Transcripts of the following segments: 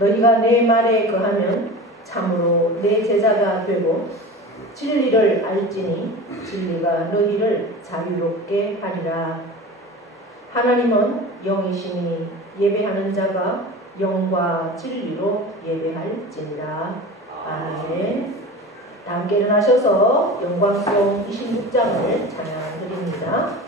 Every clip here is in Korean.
너희가 내 말에 거하면 참으로 내 제자가 되고 진리를 알지니 진리가 너희를 자유롭게 하리라. 하나님은 영이시니 예배하는 자가 영과 진리로 예배할지니라. 아멘. 다 함께 일어나셔서 영광스러운 26장을 찬양드립니다.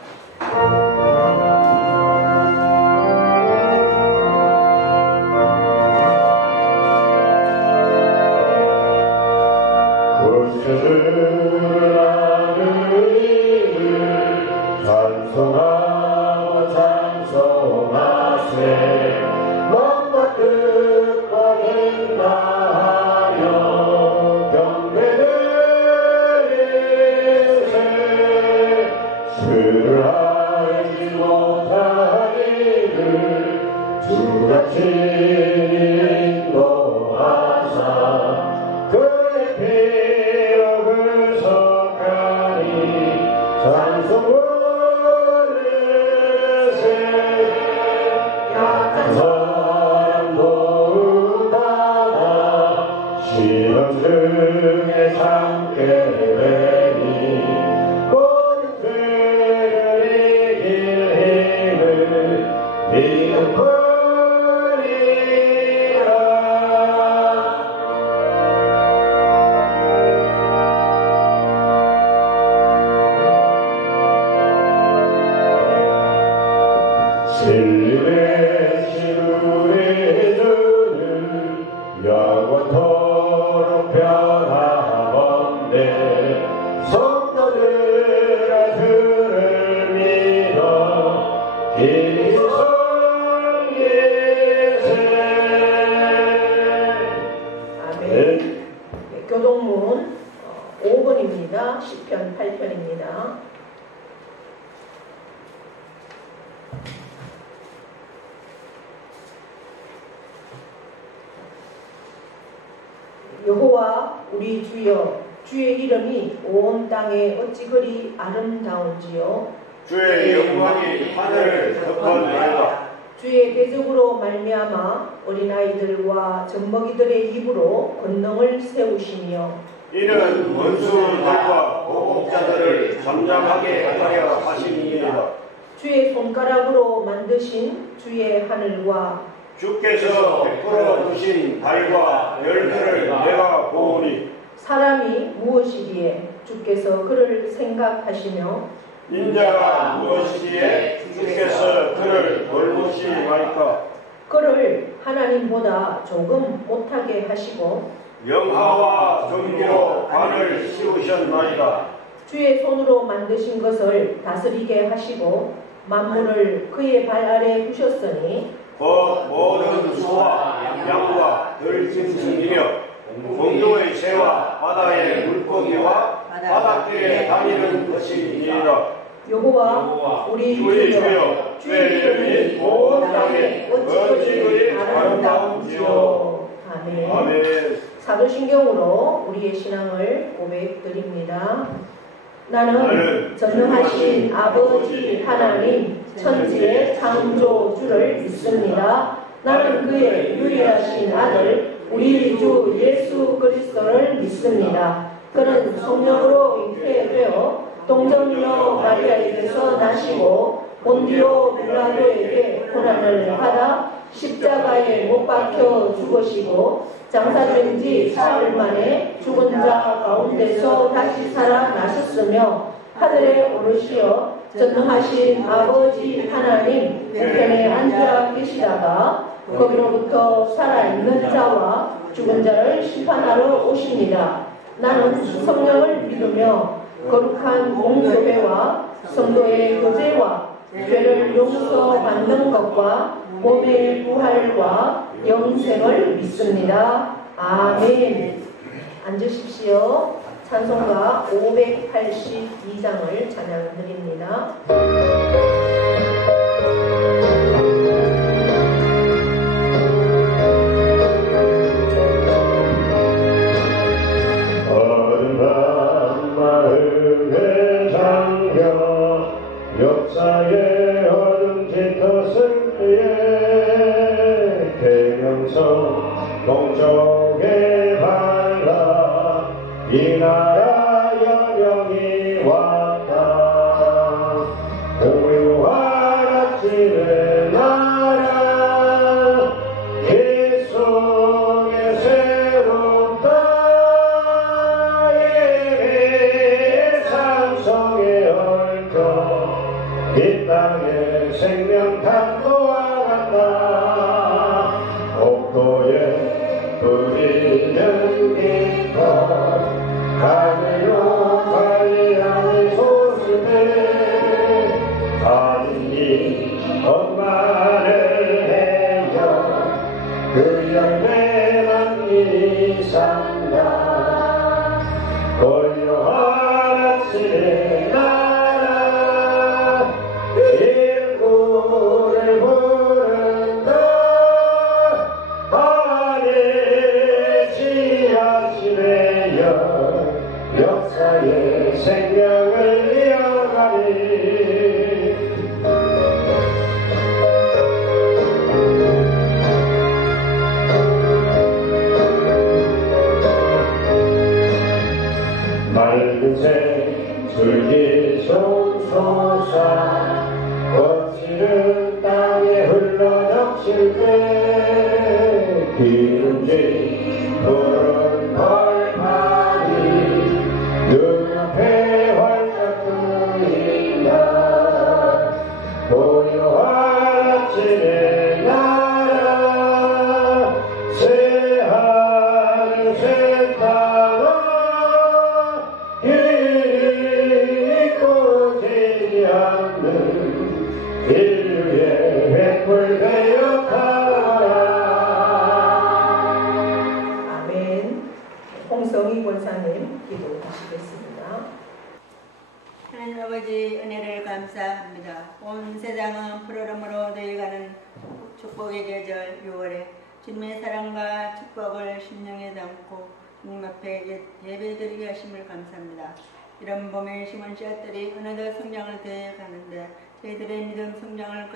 교동문 5번입니다. 시편 8편입니다. 여호와 우리 주여, 주의 이름이 온 땅에 어찌 그리 아름다운지요. 주의 영광이 하늘을 덮어내라. 주의 대적으로 말미암아 어린아이들과 젖먹이들의 입으로 권능을 세우시며 이는 원수들과 보복자들을 잠잠하게 하려 하심이니라. 주의 손가락으로 만드신 주의 하늘과 주께서 베풀어 주신 달과 별들을 내가 보오니 사람이 무엇이기에 주께서 그를 생각하시며 인자가 무엇이기에 주께서 그를 돌보시나이까. 그를 하나님보다 조금 못하게 하시고 영화와 경기로 관을 씌우셨나이다. 주의 손으로 만드신 것을 다스리게 하시고 만물을 그의 발 아래 두셨으니 곧 모든 소와 양과 들짐승이며 공중의 새와 바다의 물고기와 바닷길에 다니는 것이니라. 여호와 우리 주여, 주의 이름이 온 땅에 어찌 그리 아름다운지요. 아멘. 아멘. 사도신경으로 우리의 신앙을 고백드립니다. 나는 전능하신 아버지 하나님 천지의 창조주를 믿습니다. 나는 그의 유일하신 아들 우리 주 예수 그리스도를 믿습니다. 그는 성령으로 잉태되어 동정녀 마리아에게서 나시고 본디오 빌라도에게 고난을 받아 십자가에 못 박혀 죽으시고 장사된 지 사흘 만에 죽은 자 가운데서 다시 살아나셨으며 하늘에 오르시어 전능하신 아버지 하나님 왼편에 앉아 계시다가 거기로부터 살아있는 자와 죽은 자를 심판하러 오십니다. 나는 성령을 믿으며 거룩한 공교회와 성도의 교제와 죄를 용서받는 것과 몸의 부활과 영생을 믿습니다. 아멘. 앉으십시오. 찬송가 582장을 찬양드립니다. 역사의 어둠 짙었을 때에 영성 동쪽에 발라 이 나라 여명이 왔다. 고요한 아침의 나라 예수의 새로운 땅에 상속에 얽혀 이 땅에 생명 탄도와 같다. 옥도에 뿌리는 깃털 하늘로 관리하는 소식에 하느님 엄마를 해요. 그 열매만 이 산다. 고요한 아침의 나라 일구를 부른다. 하늘의 지하실의 역사의 생명을 이어가리. 맑은 새 줄기 솟아 거칠은 땅에 흘러 덮칠 때 기름진 푸른 벌판이 눈앞에 활짝 보인다. 고요한 아침의 나라 새하늘 새 땅아 잊고 지지 않는 인류의 횃불 되어 가라. 아멘. 홍성희 권사님 기도하시겠습니다. 하나님 아버지 은혜를 감사합니다. 온 세상은 푸르름으로 내려가는 축복의 계절 6월에 주님의 사랑과 축복을 심령에 담고 주님 앞에 예배드리게 하심을 감사합니다. 이런 봄에 심은 씨앗들이 어느덧 성장을 되어가는데 저희들의 믿음 성장을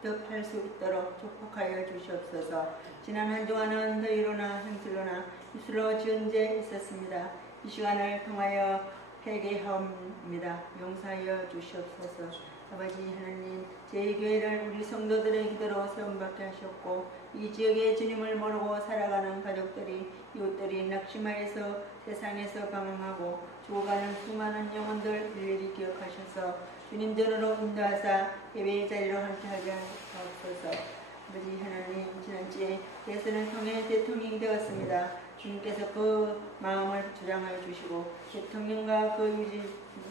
거듭할 수 있도록 축복하여 주시옵소서. 지난 한 주간은 더위로나 행슬로나 입술로 지은 죄 있었습니다. 이 시간을 통하여 회개하옵니다. 용서하여 주시옵소서. 아버지 하나님, 저희 교회를 우리 성도들의 기도로 세움받게 하셨고 이 지역에 주님을 모르고 살아가는 가족들이 이웃들이 낙심하여서 세상에서 방황하고 죽어가는 수많은 영혼들 일일이 기억하셔서 주님 전으로 인도하사 예배의 자리로 함께하게 하옵소서. 아버지 하나님, 지난주에 대선을 통해 대통령이 되었습니다. 주님께서 그 마음을 주장하여 주시고 대통령과 그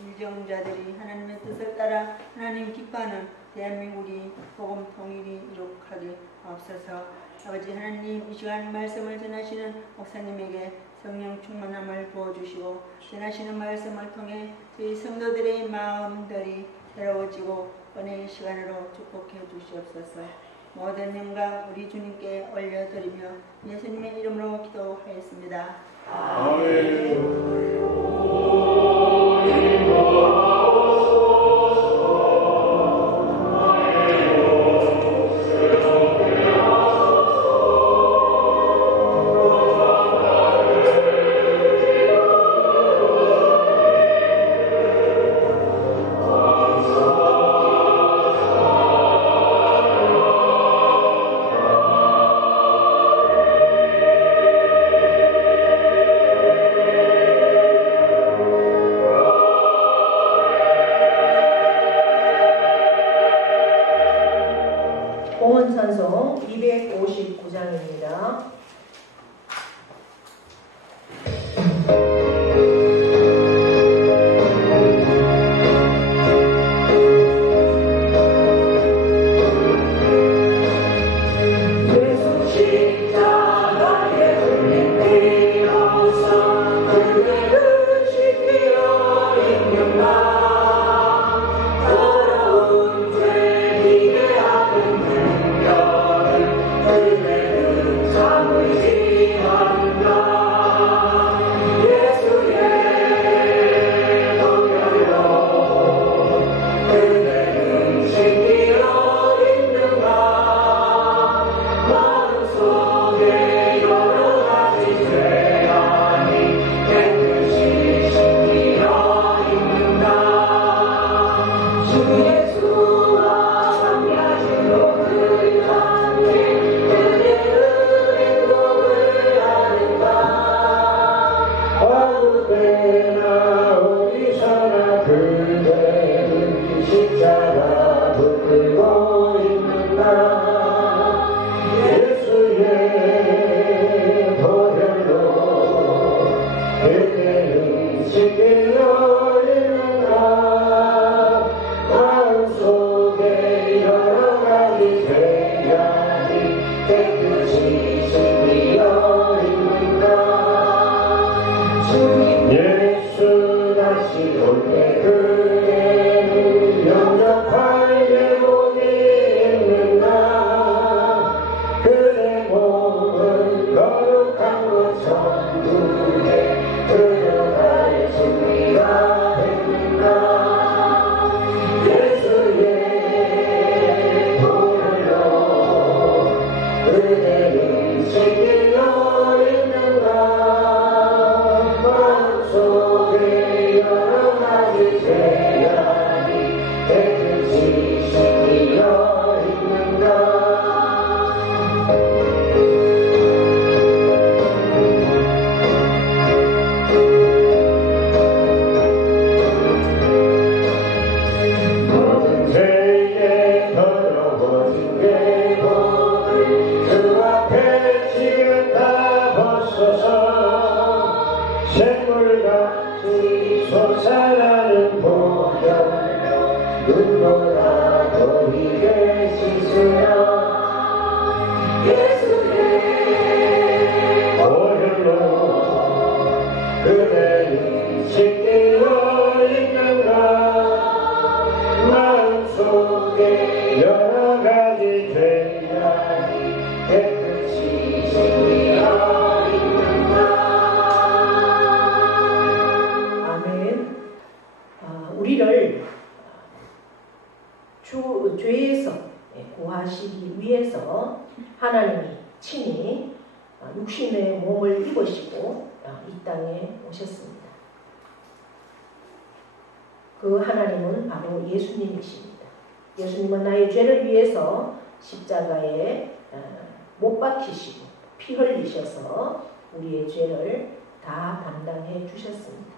유정자들이 하나님의 뜻을 따라 하나님 기뻐하는 대한민국이 복음 통일이 이룩하게 하옵소서. 아버지 하나님, 이 시간 말씀을 전하시는 목사님에게 성령 충만함을 부어주시고 전하시는 말씀을 통해 저희 성도들의 마음들이 새로워지고 은혜의 시간으로 축복해 주시옵소서. 모든 영광 우리 주님께 올려드리며 예수님의 이름으로 기도하였습니다. 아멘. 봉헌찬송 259장입니다. 속에 그대를 지키려 있는가 마음속에 여러 가지 죄악이 깨끗이 지키려 있는가 샘물같이 솟아나는 보혈로 눈보라도 이게 씻으라 예수의 보혈로 그대를 지키려 있는가 마음속에 여러 가지 죄악이 깨끗이 지키려 우리를 죄에서 구하시기 위해서 하나님이 친히 육신의 몸을 입으시고 이 땅에 오셨습니다. 그 하나님은 바로 예수님이십니다. 예수님은 나의 죄를 위해서 십자가에 못 박히시고 피 흘리셔서 우리의 죄를 다 담당해 주셨습니다.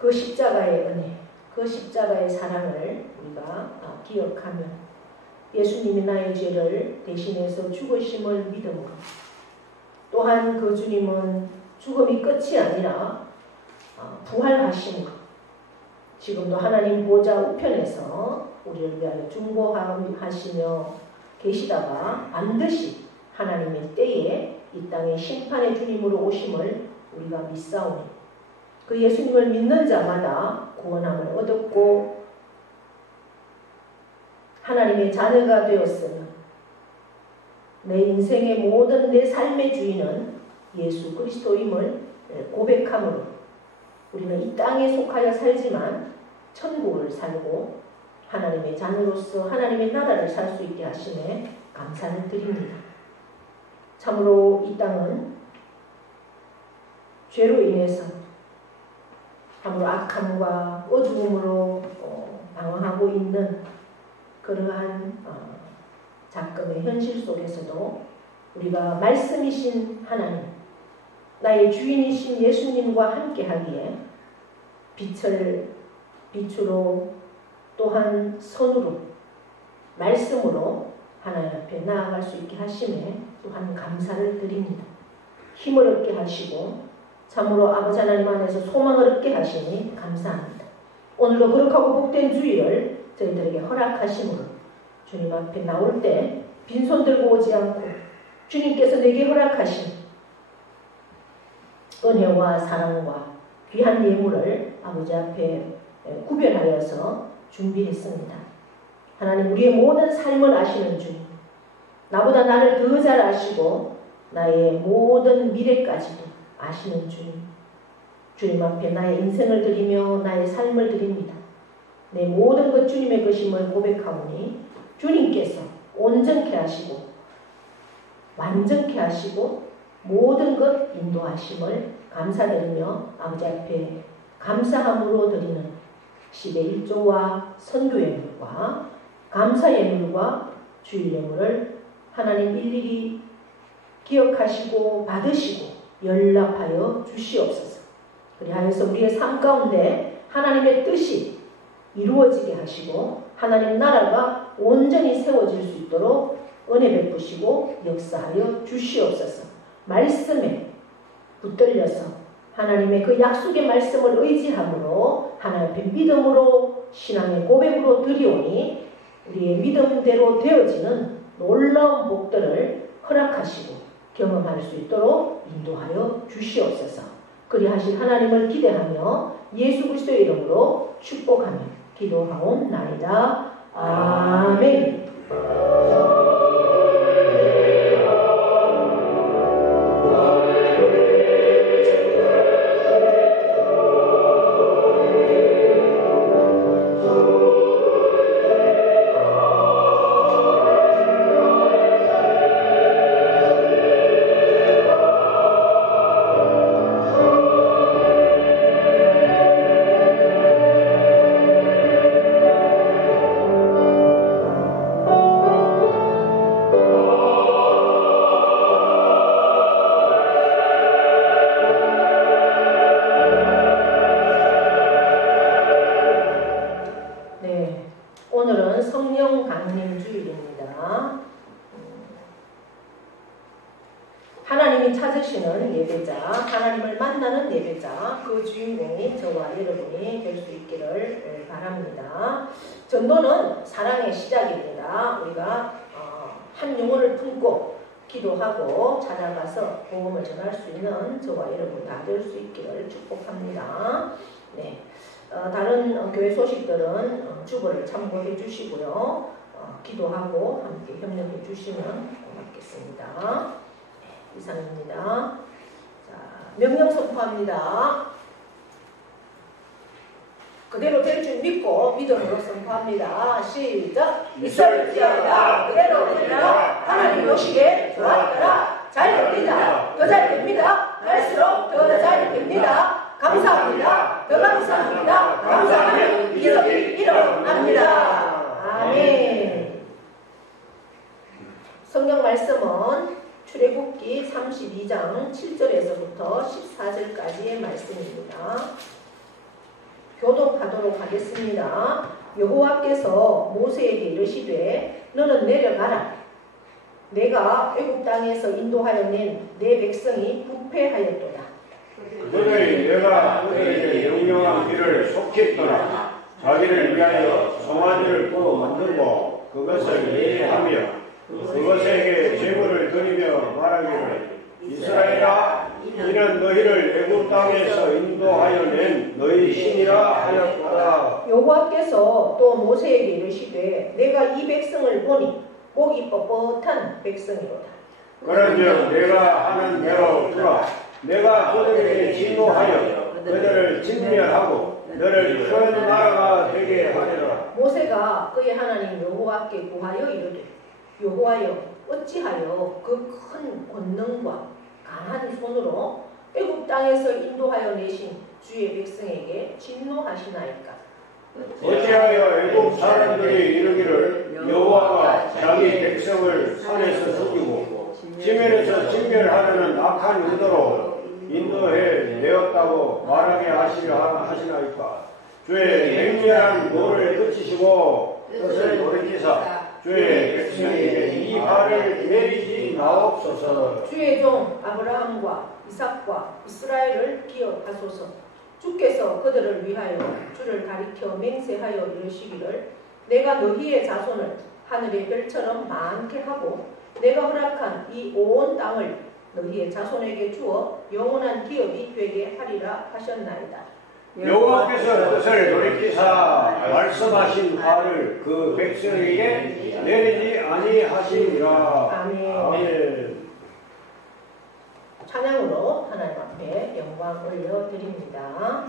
그 십자가의 은혜, 그 십자가의 사랑을 우리가 기억하며 예수님이 나의 죄를 대신해서 죽으심을 믿음으로 또한 그 주님은 죽음이 끝이 아니라 부활하심으로 지금도 하나님 보좌 우편에서 우리를 위하여 중보하시며 계시다가 반드시 하나님의 때에 이 땅에 심판의 주님으로 오심을 우리가 믿사오니 그 예수님을 믿는 자마다 구원함을 얻었고 하나님의 자녀가 되었으며 내 인생의 모든 내 삶의 주인은 예수 그리스도임을 고백함으로 우리는 이 땅에 속하여 살지만 천국을 살고 하나님의 자녀로서 하나님의 나라를 살 수 있게 하심에 감사를 드립니다. 참으로 이 땅은 죄로 인해서 참으로 악함과 어두움으로 방황하고 있는 그러한 작금의 현실 속에서도 우리가 말씀이신 하나님, 나의 주인이신 예수님과 함께하기에 빛으로 또한 선으로 말씀으로 하나님 앞에 나아갈 수 있게 하심에 또한 감사를 드립니다. 힘을 얻게 하시고 참으로 아버지 하나님 안에서 소망을 얻게 하시니 감사합니다. 오늘도 거룩하고 복된 주일을 저희들에게 허락하심으로 주님 앞에 나올 때 빈손 들고 오지 않고 주님께서 내게 허락하신 은혜와 사랑과 귀한 예물을 아버지 앞에 구별하여서 준비했습니다. 하나님 우리의 모든 삶을 아시는 주님, 나보다 나를 더 잘 아시고 나의 모든 미래까지도 아시는 주님, 주님 앞에 나의 인생을 드리며 나의 삶을 드립니다. 내 모든 것 주님의 것임을 고백하오니 주님께서 온전케 하시고 완전케 하시고 모든 것 인도하심을 감사드리며 아버지 앞에 감사함으로 드리는 10의 1조와 선교 예물과 감사 예물과 주일 예물을 하나님 일일이 기억하시고 받으시고 연락하여 주시옵소서. 그리하여서 우리의 삶 가운데 하나님의 뜻이 이루어지게 하시고 하나님 나라가 온전히 세워질 수 있도록 은혜 베푸시고 역사하여 주시옵소서. 말씀에 붙들려서 하나님의 그 약속의 말씀을 의지함으로 하나님 앞에 믿음으로 신앙의 고백으로 드리오니 우리의 믿음대로 되어지는 놀라운 복들을 허락하시고 경험할 수 있도록 인도하여 주시옵소서. 그리하신 하나님을 기대하며 예수 그리스도의 이름으로 축복하며 기도하옵나이다. 아멘. 하나님이 찾으시는 예배자, 하나님을 만나는 예배자, 그 주인공이 저와 여러분이 될 수 있기를 바랍니다. 전도는 사랑의 시작입니다. 우리가 한 영혼을 품고 기도하고 찾아가서 복음을 전할 수 있는 저와 여러분 다 될 수 있기를 축복합니다. 네, 다른 교회 소식들은 주보를 참고해 주시고요. 기도하고 함께 협력해 주시면 고맙겠습니다. 네, 이상입니다. 자, 명령 선포합니다. 그대로 될 줄 믿고 믿음으로 선포합니다. 시작! 있을지어다 그대로 되리라. 하나님 오시게 도와주라. 잘 됩니다. 더 잘 됩니다. 갈수록 더 잘 됩니다. 감사합니다. 더 감사합니다. 감사하면 기적이 일어납니다. 아멘. 성경 말씀은 출애굽기 32장 7절에서부터 14절까지의 말씀입니다. 교독하도록 하겠습니다. 여호와께서 모세에게 이르시되 너는 내려가라. 내가 애굽 땅에서 인도하여 낸 내 백성이 부패하였도다. 그들이 내가 그들에게 영영한 길을 속했더라. 자기를 위하여 송아지를 구워 만들고 그것을 예배하며 그것에게 제물을 드리며 말하기를 이스라엘아 이는 너희를 애굽 땅에서 인도하여 낸 너희 신이라 하였다. 여호와께서 또 모세에게 이르시되 내가 이 백성을 보니 목이 뻣뻣한 백성이로다. 그런즉 내가 하는 대로 두라. 내가 그들에게 진노하여 그들을 진멸하고 너를 큰 나라가 되게 하리라. 모세가 그의 하나님 여호와께 구하여 이르되 여호와여 어찌하여 그 큰 권능과 강한 손으로 애굽 땅에서 인도하여 내신 주의 백성에게 진노하시나이까? 어찌하여 애굽 사람들이 이르기를 여호와가 자기 백성을 산에서 죽이고 지면에서 진멸하려는 악한 의도로 인도해 내었다고 말하게 하시나이까? 주의 맹렬한 노를 그치시고 뜻을 돌이키사 주의 백성에게 이 발을 내리지 마옵소서. 주의 종 아브라함과 이삭과 이스라엘을 기억하소서. 주께서 그들을 위하여 주를 가리켜 맹세하여 이르시기를 내가 너희의 자손을 하늘의 별처럼 많게 하고 내가 허락한 이 온 땅을 너희의 자손에게 주어 영원한 기업이 되게 하리라 하셨나이다. 여호와께서 뜻을 돌이키사 말씀하신 바를 그 백성에게 내리지 아니하시리라. 아멘. 아멘. 찬양으로 하나님 앞에 영광 올려드립니다.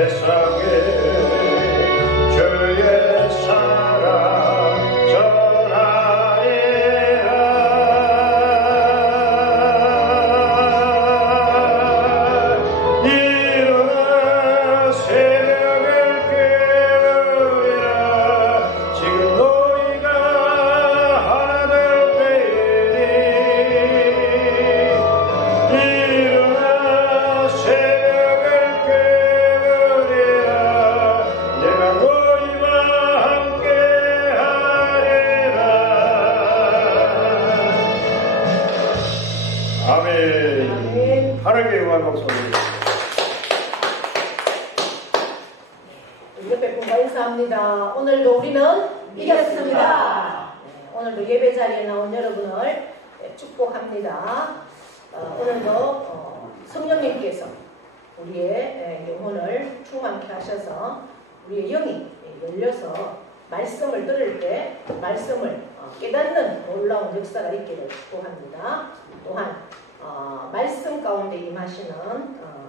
세상에 주의 사랑 전하리라. 일어나 새벽을 깨우리라. 지금 너희가 하나 될 때이니 일어나 새벽을 깨우리라. 내가 너희와 함께 하리라. 아멘. 하나님의 영광 감사합니다. 옆에 분과 인사합니다. 오늘도 우리는 이겼습니다. 오늘도 예배 자리에 나온 여러분을 축복합니다. 오늘도 성령님께서 우리의 영혼을 충만케 하셔서 우리의 영이 열려서 말씀을 들을 때 말씀을 깨닫는 놀라운 역사가 있기를 축복합니다. 또한 말씀 가운데 임하시는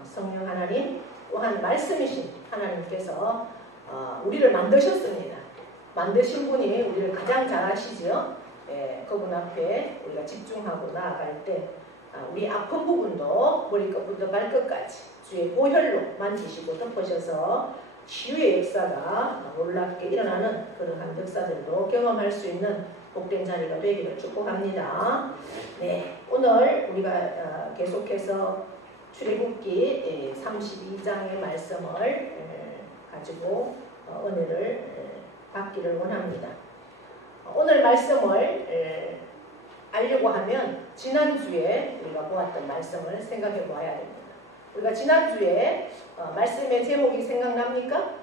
성령 하나님, 또한 말씀이신 하나님께서 우리를 만드셨습니다. 만드신 분이 우리를 가장 잘 아시죠? 그분 앞에 우리가 집중하고 나아갈 때 우리 아픈 부분도 머리끝부터 발끝까지 주의 보혈로 만지시고 덮으셔서 치유의 역사가 놀랍게 일어나는 그러한 역사들도 경험할 수 있는 복된 자리가 되기를 축복합니다. 네, 오늘 우리가 계속해서 출애굽기 32장의 말씀을 가지고 은혜를 받기를 원합니다. 오늘 말씀을 알려고 하면 지난주에 우리가 보았던 말씀을 생각해 보아야 됩니다. 우리가 지난주에 말씀의 제목이 생각납니까?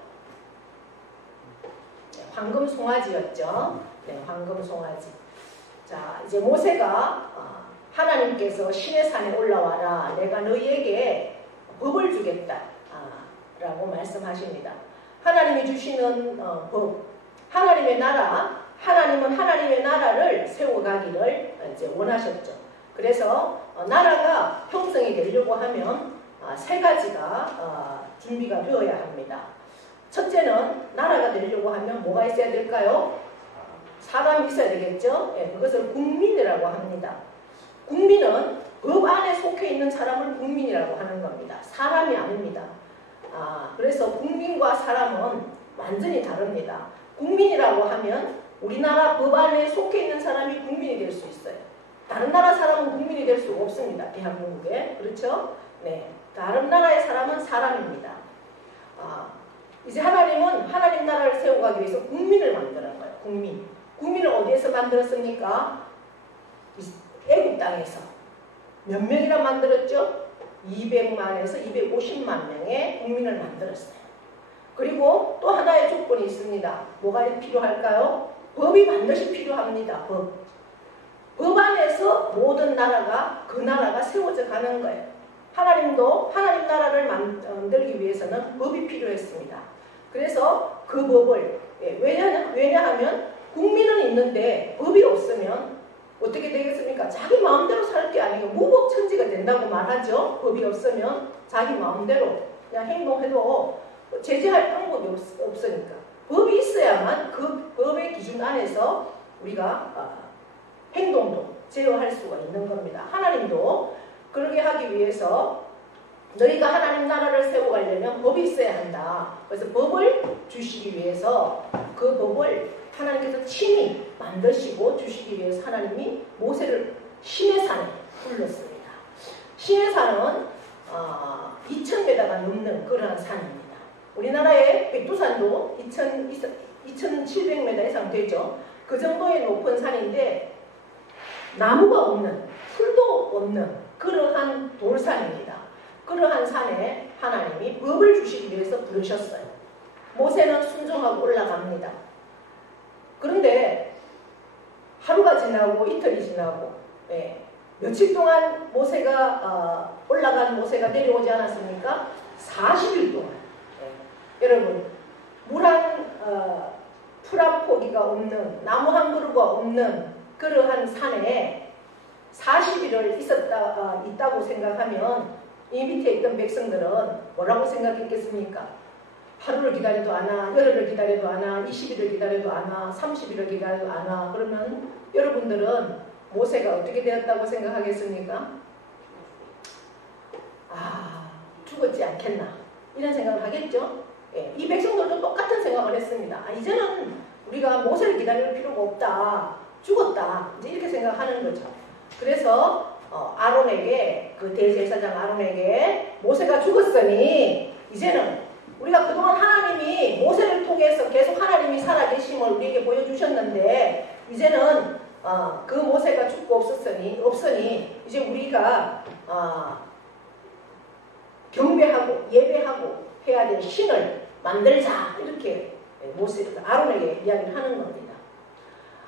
황금 송아지였죠. 네, 황금 송아지. 자, 이제 모세가 하나님께서 시내 산에 올라와라. 내가 너희에게 법을 주겠다. 라고 말씀하십니다. 하나님이 주시는 법, 하나님의 나라, 하나님은 하나님의 나라를 세워가기를 이제 원하셨죠. 그래서 나라가 형성이 되려고 하면 세 가지가 준비가 되어야 합니다. 첫째는 나라가 되려고 하면 뭐가 있어야 될까요? 사람이 있어야 되겠죠. 예, 그것을 국민이라고 합니다. 국민은 법 안에 속해 있는 사람을 국민이라고 하는 겁니다. 사람이 아닙니다. 그래서 국민과 사람은 완전히 다릅니다. 국민이라고 하면 우리나라 법 안에 속해 있는 사람이 국민이 될 수 있어요. 다른 나라 사람은 국민이 될 수가 없습니다. 대한민국에. 그렇죠? 네, 다른 나라의 사람은 사람입니다. 이제 하나님은 하나님 나라를 세워가기 위해서 국민을 만드는 거예요. 국민을 어디에서 만들었습니까? 애국 땅에서. 몇 명이나 만들었죠? 200만에서 250만 명의 국민을 만들었어요. 그리고 또 하나의 조건이 있습니다. 뭐가 필요할까요? 법이 반드시 필요합니다. 법 안에서 모든 나라가 그 나라가 세워져 가는 거예요. 하나님도 하나님 나라를 만들기 위해서는 법이 필요했습니다. 그래서 그 법을 왜냐하면 국민은 있는데 법이 없으면 어떻게 되겠습니까? 자기 마음대로 살 게 아니고 무법천지가 된다고 말하죠. 법이 없으면 자기 마음대로 그냥 행동해도 제재할 방법이 없으니까. 법이 있어야만 그 법의 기준 안에서 우리가 행동도 제어할 수가 있는 겁니다. 하나님도 그러게 하기 위해서 너희가 하나님 나라를 세워가려면 법이 있어야 한다. 그래서 법을 주시기 위해서 그 법을 하나님께서 친히 만드시고 주시기 위해서 하나님이 모세를 시내산에 불렀습니다. 시내산은 2000m가 넘는 그러한 산입니다. 우리나라의 백두산도 2700m 이상 되죠. 그 정도의 높은 산인데 나무가 없는, 풀도 없는 그러한 돌산입니다. 그러한 산에 하나님이 법을 주시기 위해서 부르셨어요. 모세는 순종하고 올라갑니다. 그런데 하루가 지나고 이틀이 지나고 며칠 동안 모세가 올라간 모세가 내려오지 않았습니까? 40일 동안. 여러분, 물 풀 한 포기가 없는, 나무 한 그루가 없는 그러한 산에 40일을 있다고 생각하면 이 밑에 있던 백성들은 뭐라고 생각했겠습니까? 하루를 기다려도 안 와, 열흘을 기다려도 안 와, 20일을 기다려도 안 와, 30일을 기다려도 안 와. 그러면 여러분들은 모세가 어떻게 되었다고 생각하겠습니까? 아, 죽었지 않겠나 이런 생각을 하겠죠. 예, 이 백성들도 똑같은 생각을 했습니다. 아, 이제는 우리가 모세를 기다릴 필요가 없다, 죽었다, 이제 이렇게 생각하는 거죠. 그래서 아론에게, 그 대제사장 아론에게 모세가 죽었으니 이제는 우리가 그동안 하나님이 모세를 통해서 계속 하나님이 살아계심을 우리에게 보여주셨는데 이제는 그 모세가 죽고 없으니 이제 우리가 경배하고 예배하고 해야 될 신을 만들자, 이렇게 아론에게 이야기를 하는 겁니다.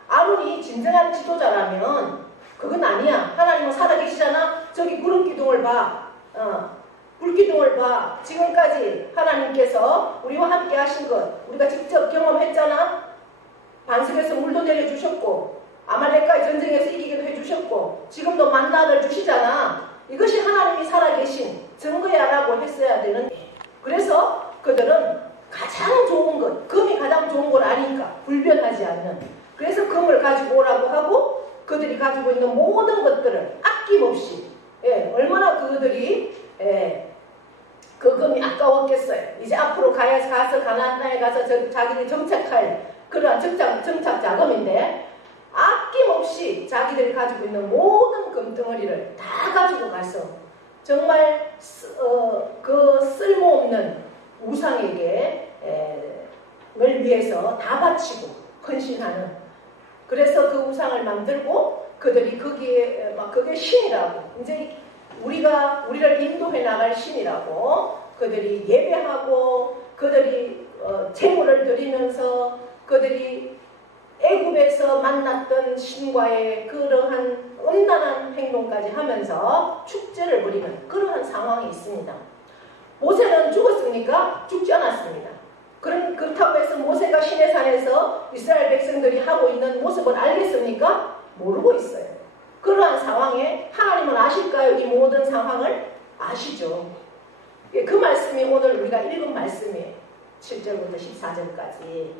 아론이 진정한 지도자라면 그건 아니야. 하나님은 살아계시잖아. 저기 구름 기둥을 봐. 불기둥을 봐. 지금까지 하나님께서 우리와 함께 하신 것 우리가 직접 경험했잖아. 반석에서 물도 내려주셨고 아말렉과의 전쟁에서 이기기도 해주셨고 지금도 만나를 주시잖아. 이것이 하나님이 살아계신 증거야 라고 했어야 되는데, 그래서 그들은 가장 좋은 것, 금이 가장 좋은 걸 아니까 불변하지 않는, 그래서 금을 가지고 오라고 하고 그들이 가지고 있는 모든 것들을 아낌없이, 얼마나 그들이 그 금이 아까웠겠어요. 이제 앞으로 가서 가나안 땅에 가서 자기들이 정착할 그러한 정착 자금인데 아낌없이 자기들이 가지고 있는 모든 금덩어리를 다 가지고 가서 정말 그 쓸모없는 우상에게 을 위해서 다 바치고 헌신하는, 그래서 그 우상을 만들고 그들이 거기에 그게 신이라고, 이제 우리를 인도해 나갈 신이라고 그들이 예배하고 그들이 제물을 드리면서 그들이 애굽에서 만났던 신과의 그러한 음란한 행동까지 하면서 축제를 벌이는 그러한 상황이 있습니다. 모세는 죽었습니까? 죽지 않았습니다. 그렇다고 해서 모세가 시내산에서 이스라엘 백성들이 하고 있는 모습을 알겠습니까? 모르고 있어요. 그러한 상황에 하나님은 아실까요? 이 모든 상황을 아시죠. 그 말씀이 오늘 우리가 읽은 말씀이에요. 7절부터 14절까지.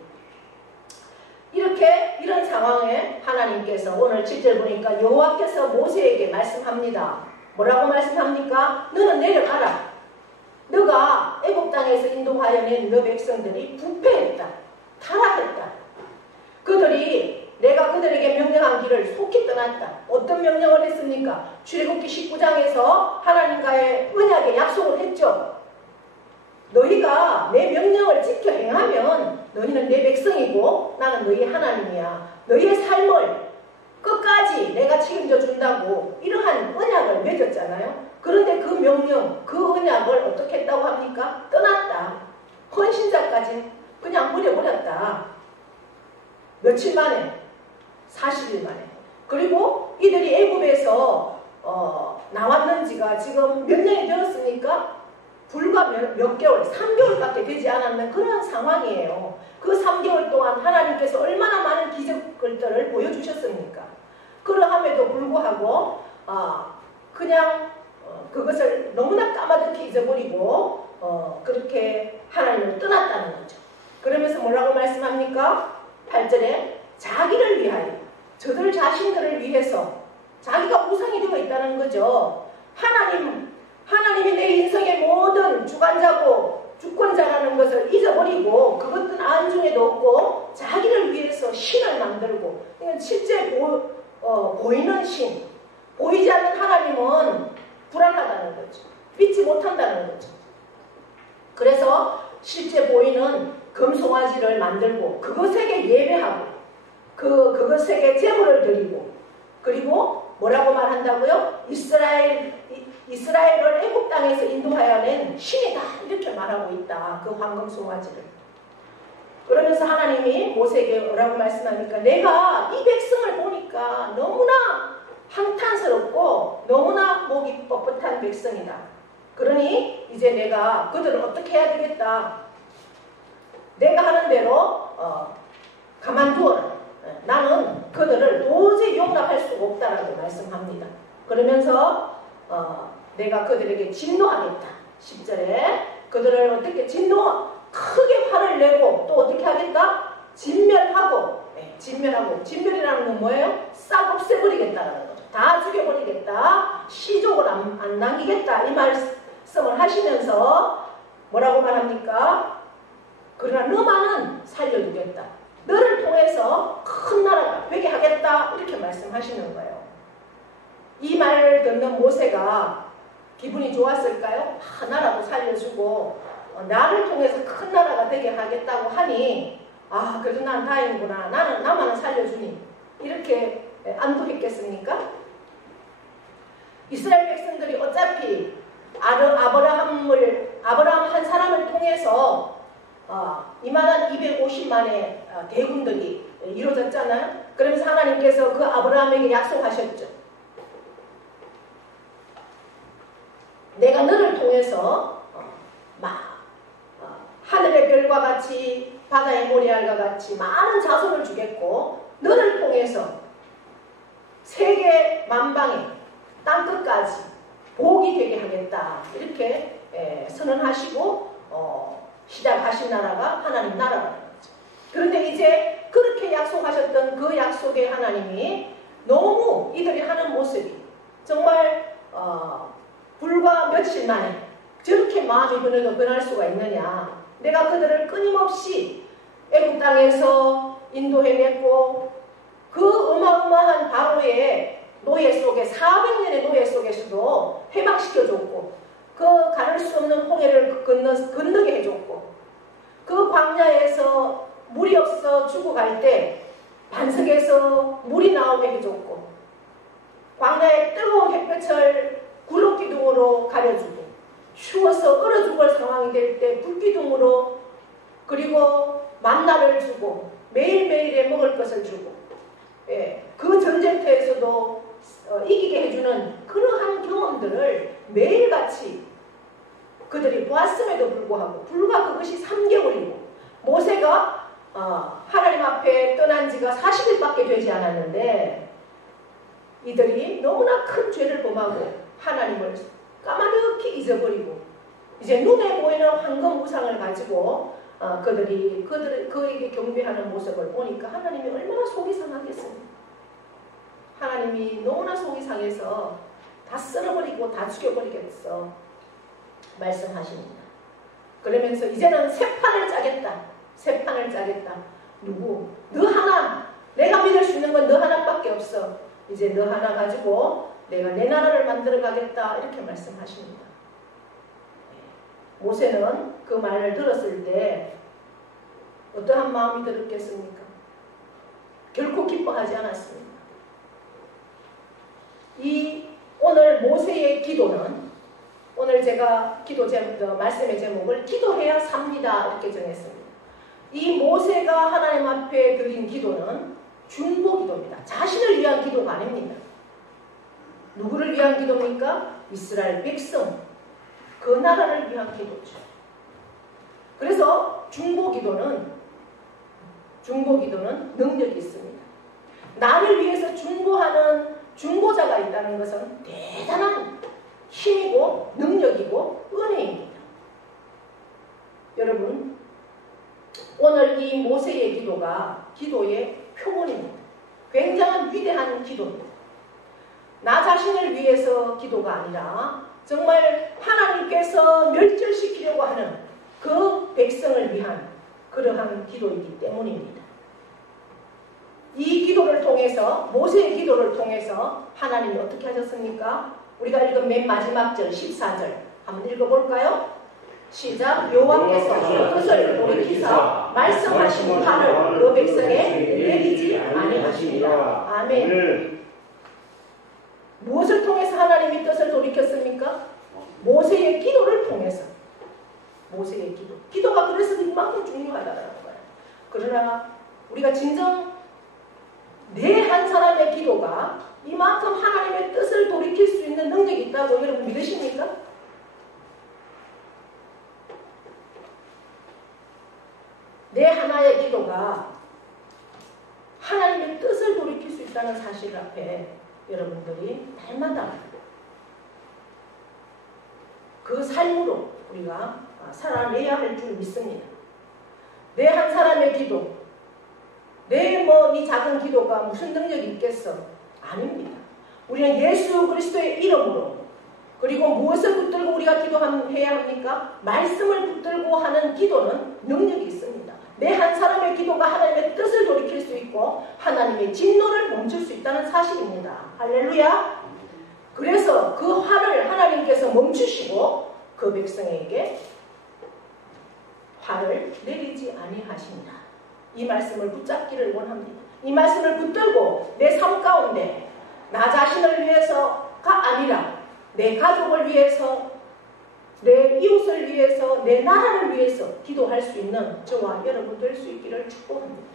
이런 상황에 하나님께서 오늘 7절 보니까 여호와께서 모세에게 말씀합니다. 뭐라고 말씀합니까? 너는 내려가라. 너가 애굽 땅에서 인도하여 낸 너 백성들이 부패했다, 타락했다. 내가 그들에게 명령한 길을 속히 떠났다. 어떤 명령을 했습니까? 출애굽기 19장에서 하나님과의 언약의 약속을 했죠. 너희가 내 명령을 지켜 행하면 너희는 내 백성이고 나는 너희 하나님이야. 너희의 삶을 끝까지 내가 책임져 준다고 이러한 언약을 맺었잖아요. 그런데 그 명령, 그 언약을 어떻게 했다고 합니까? 떠났다. 헌신자까지 그냥 버려버렸다. 며칠 만에, 40일 만에. 그리고 이들이 애굽에서 나왔는지가 지금 몇 년이 되었습니까? 불과 몇 개월, 3개월밖에 되지 않았는 그런 상황이에요. 그 3개월 동안 하나님께서 얼마나 많은 기적들을 보여주셨습니까? 그러함에도 불구하고 그냥 그것을 너무나 까마득히 잊어버리고 그렇게 하나님을 떠났다는 거죠. 그러면서 뭐라고 말씀합니까? 8절에 자기를 위하여, 저들 자신들을 위해서 자기가 우상이 되어 있다는 거죠. 하나님이 내 인생의 모든 주관자고 주권자라는 것을 잊어버리고 그것은 안중에도 없고 자기를 위해서 신을 만들고, 실제 보이는 신, 보이지 않는 하나님은 불안하다는 거죠. 믿지 못한다는 거죠. 그래서 실제 보이는 금송아지를 만들고 그것에게 예배하고 그것에게 제물을 드리고, 그리고 뭐라고 말한다고요? 이스라엘을 애굽 땅에서 인도하여 낸 신이다, 이렇게 말하고 있다. 그 황금 송아지를. 그러면서 하나님이 모세에게 뭐라고 말씀하니까 내가 이 백성을 보니까 너무나 한탄스럽고 너무나 목이 뻣뻣한 백성이다. 그러니 이제 내가 그들을 어떻게 해야 되겠다. 내가 하는 대로 가만두어라. 나는 그들을 도저히 용납할 수가 없다라고 말씀합니다. 그러면서 내가 그들에게 진노하겠다. 10절에 그들을 어떻게 크게 화를 내고 또 어떻게 하겠다? 진멸하고. 진멸이라는 건 뭐예요? 싹 없애버리겠다는 거죠. 다 죽여버리겠다. 시족을 안 남기겠다. 이 말씀을 하시면서 뭐라고 말합니까? 그러나 너만은 살려두겠다. 너를 통해서 큰 나라가 되게 하겠다. 이렇게 말씀하시는 거예요. 이 말을 듣는 모세가 기분이 좋았을까요? 나라도 살려주고 나를 통해서 큰 나라가 되게 하겠다고 하니 그래도 난 다행이구나. 나만은 살려주니. 이렇게 안도했겠습니까? 이스라엘 백성들이 어차피 아브라함 한 사람을 통해서 이만한 250만의 대군들이 이루어졌잖아요. 그러면서 하나님께서 그 아브라함에게 약속하셨죠. 내가 너를 통해서 하늘의 별과 같이 바다의 모래알과 같이 많은 자손을 주겠고 너를 통해서 세계 만방에 땅끝까지 복이 되게 하겠다. 이렇게 선언하시고 시작하신 나라가 하나님 나라라는 거죠. 그런데 이제 그렇게 약속하셨던 그 약속의 하나님이 너무 이들이 하는 모습이 정말 불과 며칠 만에 저렇게 마음이 변할 수가 있느냐. 내가 그들을 끊임없이 애국 땅에서 인도해냈고 그 어마어마한 바로의 노예 속에 400년의 노예 속에서도 해방시켜줬고 그 가를 수 없는 홍해를 건너게 해줬고 그 광야에서 물이 없어 죽어갈 때 반석에서 물이 나오게 해줬고 광야의 뜨거운 햇볕을 구름기둥으로 가려주고 추워서 얼어 죽을 상황이 될 때 불기둥으로 그리고 만나를 주고 매일매일에 먹을 것을 주고 그 전쟁터에서도 이기게 해주는 그러한 경험들을 매일같이 그들이 보았음에도 불구하고 불과 그것이 3개월이고 모세가 하나님 앞에 떠난 지가 40일밖에 되지 않았는데 이들이 너무나 큰 죄를 범하고 하나님을 까마득히 잊어버리고 이제 눈에 보이는 황금 우상을 가지고 그들이 그에게 경배하는 모습을 보니까 하나님이 얼마나 속이 상하겠습니까? 하나님이 너무나 속이 상해서 다 쓸어버리고 다 죽여버리겠어 말씀하십니다. 그러면서 이제는 새 판을 짜겠다. 새 판을 짜겠다. 누구? 너 하나. 내가 믿을 수 있는 건 너 하나밖에 없어. 이제 너 하나 가지고 내가 내 나라를 만들어 가겠다. 이렇게 말씀하십니다. 모세는 그 말을 들었을 때 어떠한 마음이 들었겠습니까? 결코 기뻐하지 않았습니다. 오늘 모세의 기도는 오늘 제가 말씀의 제목을 기도해야 삽니다 이렇게 정했습니다. 이 모세가 하나님 앞에 드린 기도는 중보기도입니다. 자신을 위한 기도가 아닙니다. 누구를 위한 기도입니까? 이스라엘 백성, 그 나라를 위한 기도죠. 그래서 중보기도는 능력이 있습니다. 나를 위해서 중보하는 중보자가 있다는 것은 대단한 힘이고 능력이고 은혜입니다. 여러분, 오늘 이 모세의 기도가 기도의 표본입니다. 굉장한 위대한 기도입니다. 나 자신을 위해서 기도가 아니라 정말 하나님께서 멸절시키려고 하는 그 백성을 위한 그러한 기도이기 때문입니다. 이 기도를 통해서 모세의 기도를 통해서 하나님이 어떻게 하셨습니까? 우리가 읽은 맨 마지막 절 14절 한번 읽어볼까요? 시작. 여호와께서 뜻을 돌이키사 말씀하신 바를 그 백성에 내리지 아니하시니라. 아멘. 무엇을 통해서 하나님이 뜻을 돌이켰습니까? 모세의 기도를 통해서. 모세의 기도. 기도가 그래서 이만큼 중요하다는 거예요. 그러나 우리가 진정 내 한 사람의 기도가 이만큼 하나님의 뜻을 돌이킬 수 있는 능력이 있다고 여러분 믿으십니까? 내 하나의 기도가 하나님의 뜻을 돌이킬 수 있다는 사실 앞에 여러분들이 날마다 그 삶으로 우리가 살아내야 할 줄 믿습니다. 내 한 사람의 기도, 내 뭐 이 작은 기도가 무슨 능력이 있겠어? 아닙니다. 우리는 예수 그리스도의 이름으로, 그리고 무엇을 붙들고 우리가 기도해야 합니까? 말씀을 붙들고 하는 기도는 능력이 있습니다. 내 한 사람의 기도가 하나님의 뜻을 돌이킬 수 있고 하나님의 진노를 멈출 수 있다는 사실입니다. 할렐루야. 그래서 그 화를 하나님께서 멈추시고 그 백성에게 화를 내리지 아니하신다. 이 말씀을 붙잡기를 원합니다. 이 말씀을 붙들고 내 삶 가운데 나 자신을 위해서가 아니라 내 가족을 위해서, 내 이웃을 위해서, 내 나라를 위해서 기도할 수 있는 저와 여러분 될 수 있기를 축복합니다.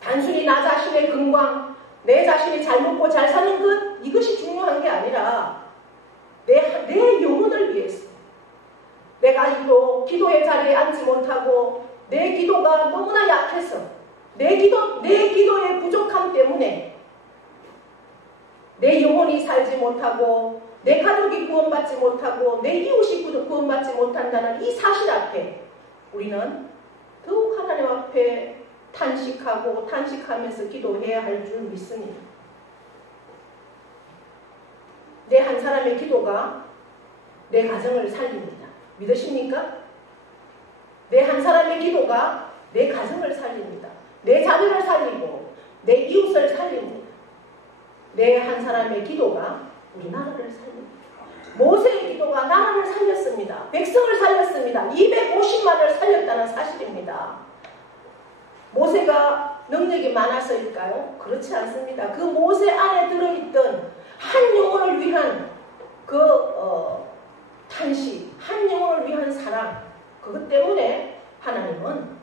단순히 나 자신의 건강, 내 자신이 잘 먹고 잘 사는 것, 이것이 중요한 게 아니라 내 영혼을 위해서, 내가 아직도 기도의 자리에 앉지 못하고 내 기도가 너무나 약해서 내 기도의 부족함 때문에 내 영혼이 살지 못하고 내 가족이 구원받지 못하고 내 이웃이 구원받지 못한다는 이 사실 앞에 우리는 더욱 하나님 앞에 탄식하면서 기도해야 할 줄 믿습니다. 내 한 사람의 기도가 내 가정을 살립니다. 믿으십니까? 내 한 사람의 기도가 내 가정을 살립니다. 내 자녀를 살리고 내 이웃을 살립니다. 내 한 사람의 기도가 우리 나라를 살립니다. 모세의 기도가 나라를 살렸습니다. 백성을 살렸습니다. 250만을 살렸다는 사실입니다. 모세가 능력이 많아서일까요? 그렇지 않습니다. 그 모세 안에 들어있던 한 영혼을 위한 탄식, 한 영혼을 위한 사랑, 그것 때문에 하나님은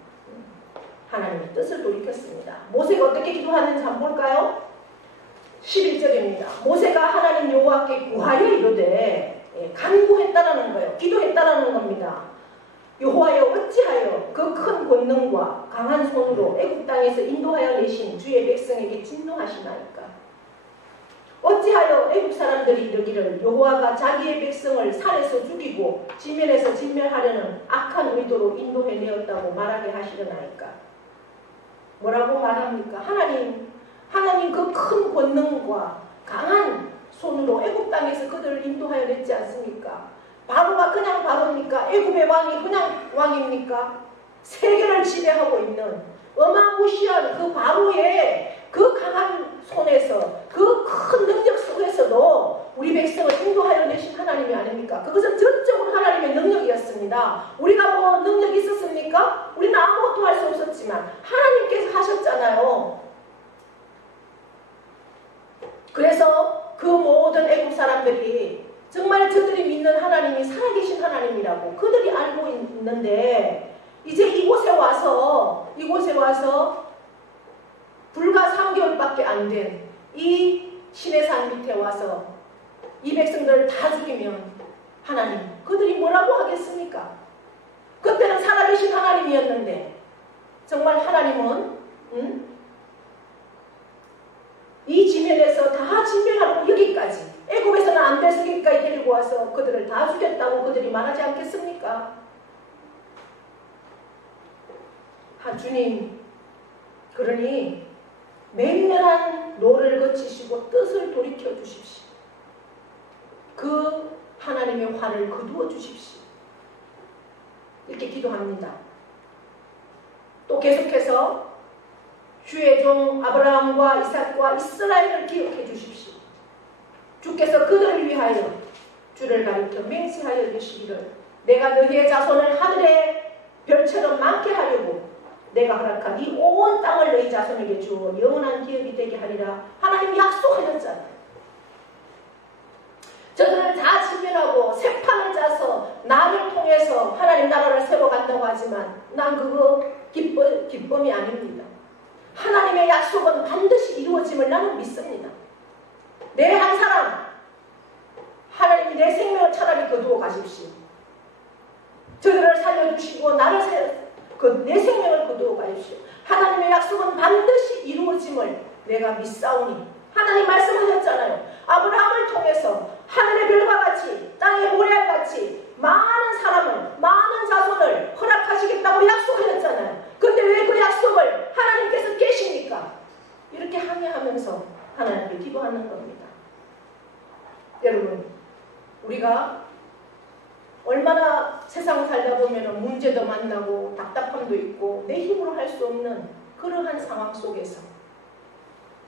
하나님의 뜻을 돌이켰습니다. 모세가 어떻게 기도하는지 한번 볼까요? 11절입니다. 모세가 하나님 여호와께 구하여 이르되, 간구했다라는 거예요. 기도했다라는 겁니다. 여호와여 어찌하여 그 큰 권능과 강한 손으로 애굽 땅에서 인도하여 내신 주의 백성에게 진노하시나이까? 어찌하여 애굽 사람들이 이르기를 여호와가 자기의 백성을 산에서 죽이고 지면에서 진멸하려는 악한 의도로 인도해 내었다고 말하게 하시려나이까? 뭐라고 말합니까? 하나님 그 큰 권능과 강한 손으로 애굽 땅에서 그들을 인도하여 냈지 않습니까? 바로가 그냥 바로입니까? 애굽의 왕이 그냥 왕입니까? 세계를 지배하고 있는 어마무시한 그 바로의 그 강한 손에서, 그 큰 능력 속에서도 우리 백성을 인도하여 내신 하나님이 아닙니까? 그것은 전적으로 하나님의 능력이었습니다. 우리가 뭐 능력이 있었습니까? 우리는 아무것도 할 수 없었지만 하나님께서 하셨잖아요. 그래서 그 모든 애국 사람들이 정말 저들이 믿는 하나님이 살아계신 하나님이라고 그들이 알고 있는데, 이제 이곳에 와서 불과 3개월밖에 안 된 이 시내산 밑에 와서 이 백성들을 다 죽이면 하나님, 그들이 뭐라고 하겠습니까? 그때는 살아계신 하나님이었는데 정말 하나님은 이 지면에서 다 진멸하고 여기까지, 애굽에서는 안배수기까지 데리고 와서 그들을 다 죽였다고 그들이 말하지 않겠습니까? 주님, 그러니 맹렬한 노를 거치시고 뜻을 돌이켜 주십시오. 그 하나님의 화를 거두어 주십시오. 이렇게 기도합니다. 또 계속해서 주의 종 아브라함과 이삭과 이스라엘을 기억해 주십시오. 주께서 그들을 위하여 주를 가리켜 맹세하여 주시기를, 내가 너희의 자손을 하늘의 별처럼 많게 하려고 내가 허락한 이 온 땅을 너희 자손에게 주어 영원한 기업이 되게 하리라. 하나님 약속하셨잖아요. 저들을 다 진멸하고 새 판을 짜서 나를 통해서 하나님 나라를 세워간다고 하지만 난 그거 기쁨이 아닙니다. 하나님의 약속은 반드시 이루어짐을 나는 믿습니다. 내 한 사람, 하나님이 내 생명을 차라리 거두어 가십시오. 저들을 살려주시고 나를 내 생명을 거두어 가십시오. 하나님의 약속은 반드시 이루어짐을 내가 믿사오니, 하나님 말씀하셨잖아요. 아브라함을 통해서 하늘의 별과 같이 땅의 모래와 같이 많은 사람을, 많은 자손을 허락 얼마나 세상 살다 보면 문제도 만나고 답답함도 있고 내 힘으로 할 수 없는 그러한 상황 속에서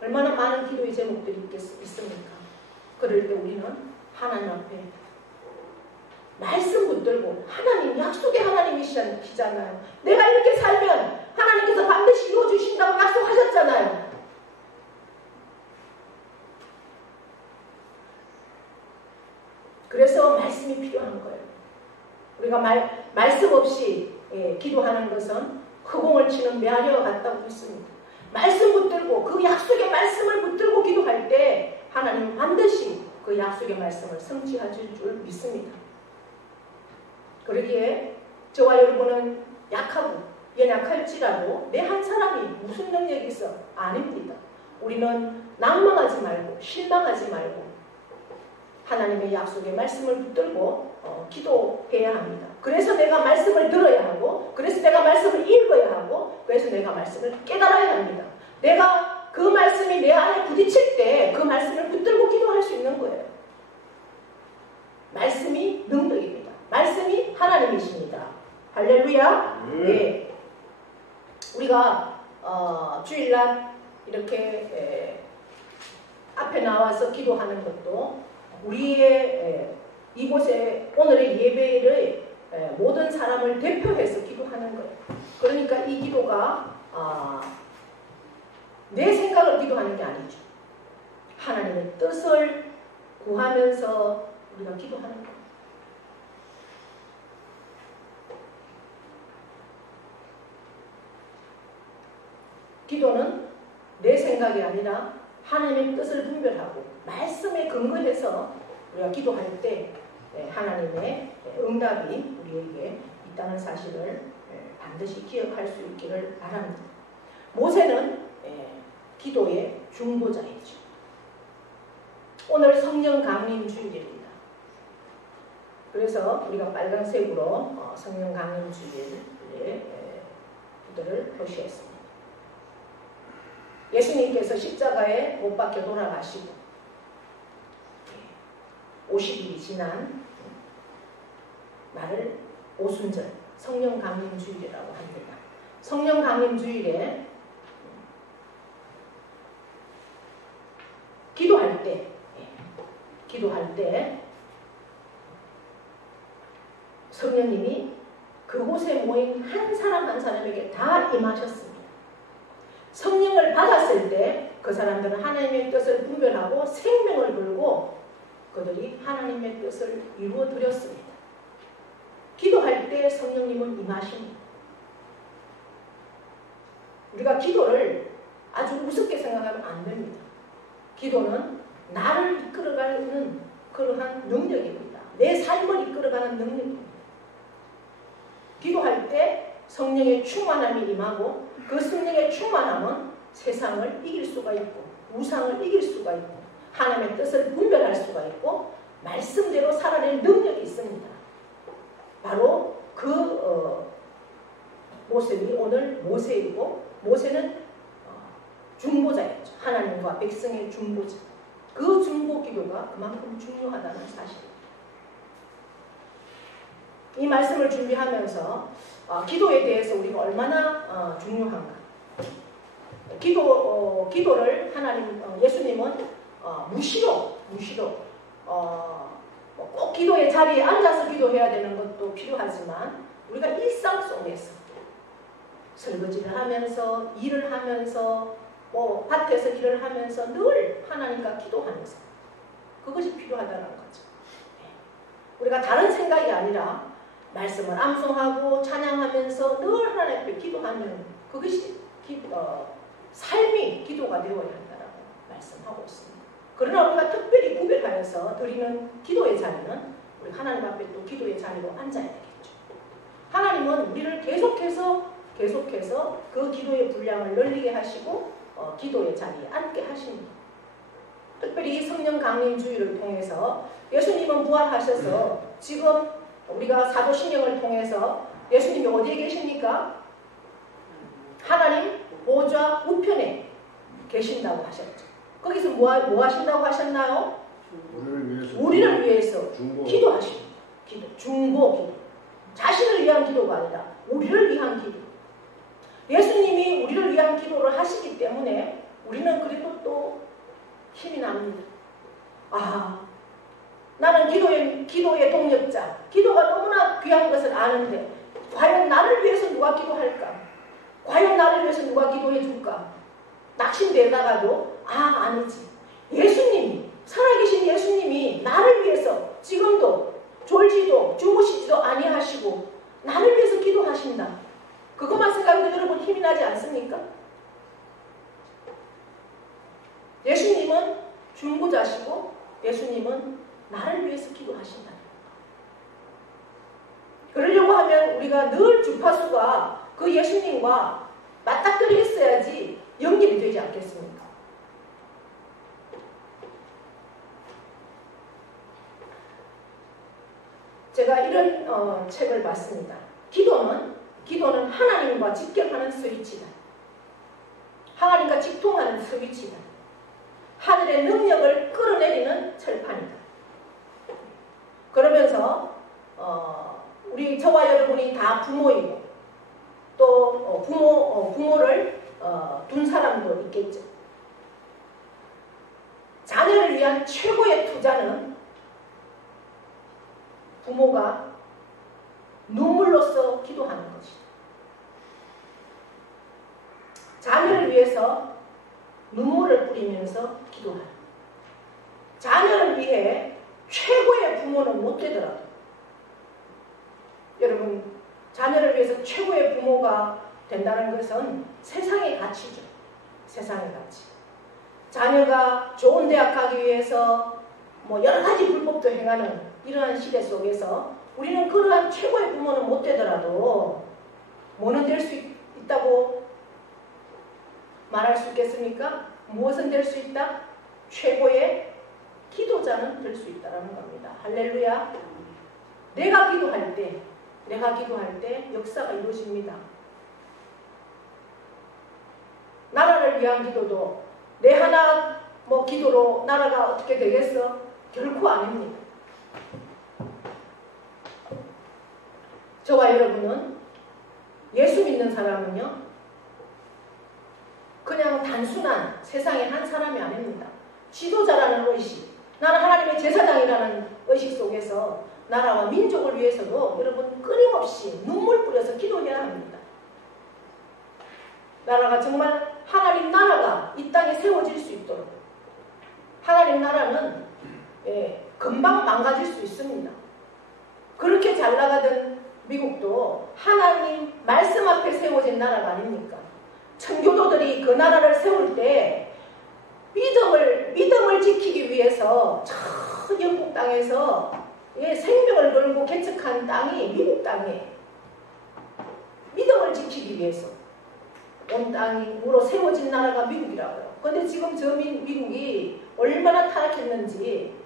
얼마나 많은 기도의 제목들이 있습니까? 그럴 때 우리는 하나님 앞에 말씀 붙들고 하나님 약속의 하나님이시잖아요. 내가 이렇게 살면 하나님께서 반드시 이루어주신다고 약속하셨잖아요. 그래서 말씀이 필요한 거예요. 우리가 말씀 없이 기도하는 것은 허공을 치는 메아리와 같다고 했습니다. 말씀 붙들고 그 약속의 말씀을 붙들고 기도할 때 하나님은 반드시 그 약속의 말씀을 성취하실 줄 믿습니다. 그러기에 저와 여러분은 약하고 연약할지라도 내 한 사람이 무슨 능력이 있어? 아닙니다. 우리는 낭망하지 말고 실망하지 말고 하나님의 약속의 말씀을 붙들고 기도해야 합니다. 그래서 내가 말씀을 들어야 하고, 그래서 내가 말씀을 읽어야 하고, 그래서 내가 말씀을 깨달아야 합니다. 내가 그 말씀이 내 안에 부딪힐 때 그 말씀을 붙들고 기도할 수 있는 거예요. 말씀이 능력입니다. 말씀이 하나님이십니다. 할렐루야. 네. 우리가 주일날 이렇게 앞에 나와서 기도하는 것도 우리의 이곳에 오늘의 예배를 모든 사람을 대표해서 기도하는 거예요. 그러니까 이 기도가 내 생각을 기도하는 게 아니죠. 하나님의 뜻을 구하면서 우리가 기도하는 거예요. 기도는 내 생각이 아니라 하나님의 뜻을 분별하고 말씀에 근거해서 우리가 기도할 때 하나님의 응답이 우리에게 있다는 사실을 반드시 기억할 수 있기를 바랍니다. 모세는 기도의 중보자이죠. 오늘 성령 강림 주일입니다. 그래서 우리가 빨간색으로 성령 강림 주일의 기도를 표시했습니다. 예수님께서 십자가에 못 박혀 돌아가시고 50일이 지난 날을 오순절 성령 강림 주일이라고 합니다. 성령 강림 주일에 기도할 때 성령님이 그곳에 모인 한 사람 한 사람에게 다 임하셨습니다. 성령을 받았을 때 그 사람들은 하나님의 뜻을 분별하고 생명을 걸고 그들이 하나님의 뜻을 이루어 드렸습니다. 기도할 때 성령님은 임하십니다. 우리가 기도를 아주 우습게 생각하면 안 됩니다. 기도는 나를 이끌어가는 그러한 능력입니다. 내 삶을 이끌어가는 능력입니다. 기도할 때 성령의 충만함이 임하고 그 성령의 충만함은 세상을 이길 수가 있고 우상을 이길 수가 있고 하나님의 뜻을 분별할 수가 있고 말씀대로 살아낼 능력이 있습니다. 바로 그 모습이 오늘 모세이고 모세는 중보자였죠. 하나님과 백성의 중보자. 그 중보 기도가 그만큼 중요하다는 사실입니다. 이 말씀을 준비하면서 기도에 대해서 우리가 얼마나 중요한가. 기도를 예수님은 무시로 꼭 기도의 자리에 앉아서 기도해야 되는 것도 필요하지만 우리가 일상 속에서 설거지를 하면서 일을 하면서 밭에서 일을 하면서 늘 하나님과 기도하면서 그것이 필요하다는 거죠. 우리가 다른 생각이 아니라 말씀을 암송하고 찬양하면서 늘 하나님 앞에 기도하면 그것이 삶이 기도가 되어야 한다고 말씀하고 있습니다. 그러나 우리가 특별히 구별하여서 드리는 기도의 자리는 우리 하나님 앞에 또 기도의 자리로 앉아야 되겠죠. 하나님은 우리를 계속해서 그 기도의 분량을 늘리게 하시고 기도의 자리에 앉게 하십니다. 특별히 성령 강림 주일을 통해서 예수님은 부활하셔서 지금 우리가 사도신경을 통해서 예수님이 어디에 계십니까? 하나님 보좌 우편에 계신다고 하셨죠. 거기서 뭐 하신다고 하셨나요? 우리를 위해서 기도하십니다. 기도, 중보 기도. 자신을 위한 기도가 아니라 우리를 위한 기도. 예수님이 우리를 위한 기도를 하시기 때문에 우리는 그래도 또 힘이 납니다. 아, 나는 기도의 동력자, 기도가 너무나 귀한 것을 아는데 과연 나를 위해서 누가 기도할까? 과연 나를 위해서 누가 기도해 줄까? 낙심되다가도 아니지. 예수님이, 살아계신 예수님이 나를 위해서 지금도 졸지도 주무시지도 아니하시고 나를 위해서 기도하신다. 그것만 생각해도 여러분 힘이 나지 않습니까? 예수님은 중보자시고 예수님은 나를 위해서 기도하신다. 그러려고 하면 우리가 늘 주파수가 그 예수님과 맞닥뜨려 있어야지 연결이 되지 않겠습니까? 제가 이런 책을 봤습니다. 기도는 하나님과 직결하는 스위치다. 하나님과 직통하는 스위치다. 하늘의 능력을 끌어내리는 철판이다. 그러면서 우리 저와 여러분이 다 부모이고 또 부모를 둔 사람도 있겠죠. 자녀를 위한 최고의 투자는 부모가 눈물로써 기도하는 것이다. 자녀를 위해서 눈물을 뿌리면서 기도하라. 자녀를 위해 최고의 부모는 못 되더라도 여러분, 자녀를 위해서 최고의 부모가 된다는 것은 세상의 가치죠. 세상의 가치. 자녀가 좋은 대학 가기 위해서 여러 가지 불법도 행하는 이러한 시대 속에서 우리는 그러한 최고의 부모는 못 되더라도 뭐는 될 수 있다고 말할 수 있겠습니까? 무엇은 될 수 있다? 최고의 기도자는 될 수 있다는 겁니다. 할렐루야. 내가 기도할 때 역사가 이루어집니다. 나라를 위한 기도도 내 하나 기도로 나라가 어떻게 되겠어? 결코 아닙니다. 저와 여러분은 예수 믿는 사람은요, 그냥 단순한 세상의 한 사람이 아닙니다. 지도자라는 의식, 나는 하나님의 제사장이라는 의식 속에서 나라와 민족을 위해서도 여러분 끊임없이 눈물 뿌려서 기도해야 합니다. 나라가 정말 하나님 나라가 이 땅에 세워질 수 있도록. 하나님 나라는 금방 망가질 수 있습니다. 그렇게 잘 나가던 미국도 하나님 말씀 앞에 세워진 나라가 아닙니까? 청교도들이 그 나라를 세울 때 믿음을 지키기 위해서 저 영국 땅에서 생명을 걸고 개척한 땅이 미국 땅이에요. 믿음을 지키기 위해서 온 땅으로 세워진 나라가 미국이라고요. 그런데 지금 저 미국이 얼마나 타락했는지